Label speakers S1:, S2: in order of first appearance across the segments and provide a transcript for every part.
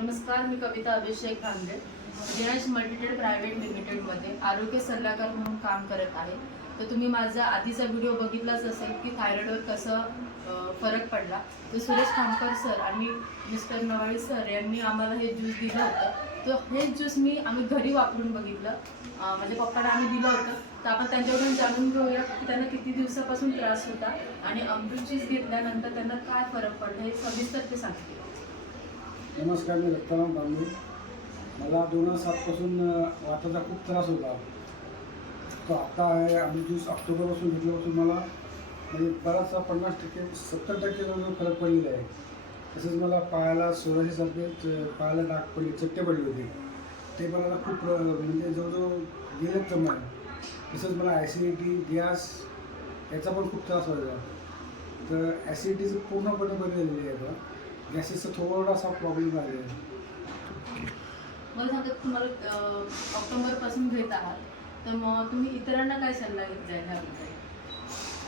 S1: नमस्कार मी कविता अभिषेक भांगे रियाज मल्टीटेड प्रायव्हेट लिमिटेडमध्ये आरोग्य सल्लागार म्हणून काम करत आहे. तर तुम्ही माझा आधीचा व्हिडिओ बघितलाच असेल की थायरॉइडवर कसं फरक पडला. तर सुरेश खामकर सर आणि मिस्टर नवाळी सर यांनी आम्हाला हे ज्यूस दिलं होतं. तर हे ज्यूस मी आम्ही घरी वापरून बघितलं. म्हणजे माझ्या पप्पाला आम्ही दिलं होतं. तर आपण त्यांच्याकडून जाणून घेऊया की त्यांना किती दिवसापासून त्रास होता आणि अमृत ज्यूस घेतल्यानंतर त्यांना काय फरक पडला हे सविस्तर ते सांगतील
S2: नमस्कार मी दत्ताराम पांडे. मला दोन हजार सातपासून वाताचा खूप त्रास होता. तो आत्ता आहे आम्ही ज्यूस ऑक्टोबरपासून घेतल्यापासून मला म्हणजे बराचसा पन्नास टक्के सत्तर टक्के जवळजवळ फरक पडलेला आहे तसंच मला पायाला सोळाशेसारखे च- पायाला डाग पडले चट्टे पडले होते. ते पण मला खूप म्हणजे जवळजवळ गेलेच जमा आहे तसंच मला ॲसिडिटी गॅस याचा पण खूप त्रास व्हायचा. तर ॲसिडिटीचं पूर्णपणे बदललेली झालेली आहे आता. गॅसेसचा थोडासा प्रॉब्लेम आहे.
S1: मला सांगा तुम्हाला अं, ऑक्टोबरपासून घेत आहात तर मग तुम्ही इतरांना काय सल्ला घेतला आहे ह्याबद्दल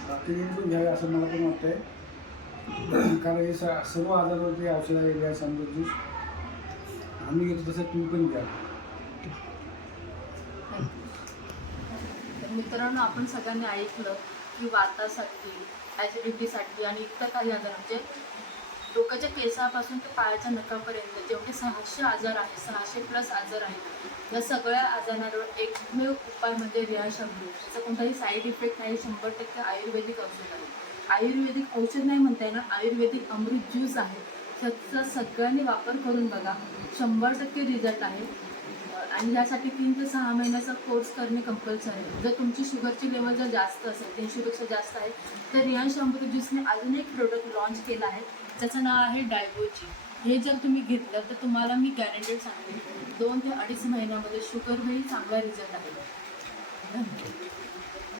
S2: बाकीच्यांनी पण घ्यावे असं मला पण वाटतंय. कारण हे स- सर्व आजारावरती औषध आहे या समजा ज्यूस आम्ही घेतो तसं तुम्ही पण घ्या.
S1: तर मित्रांनो आपण सगळ्यांनी ऐकलं की वातासाठी ॲसिडिटीसाठी आणि इतर काही आजार म्हणजे डोक्याच्या केसापासून ते पायाच्या नखापर्यंत जेवढे सहाशे आजार आहेत सहाशे प्लस आजार आहेत या सगळ्या आजारांवर एकमेव उपाय म्हणजे रिया अमृत त्याचा कोणताही साईड इफेक्ट नाही शंभर टक्के आयुर्वेदिक औषध आहे. आयुर्वेदिक औषध नाही म्हणता येणार आयुर्वेदिक अमृत ज्यूस आहे. त्याचा सगळ्यांनी वापर करून बघा शंभर टक्के रिझल्ट आहे. आणि यासाठी तीन ते सहा महिन्याचा कोर्स करणे कंपल्सरी आहे. जर तुमची शुगरची लेवल जर जास्त असेल तीनशेपेक्षा जास्त आहे तर रियान शंभर ज्यूसने अजून एक प्रोडक्ट लॉन्च केला आहे त्याचं नाव आहे डायबोजी हे जर तुम्ही घेतलं तर तुम्हाला मी गॅरंटेड सांगते दोन ते अडीच महिन्यामध्ये शुगरवरही चांगला रिझल्ट आहे. धन्यवाद.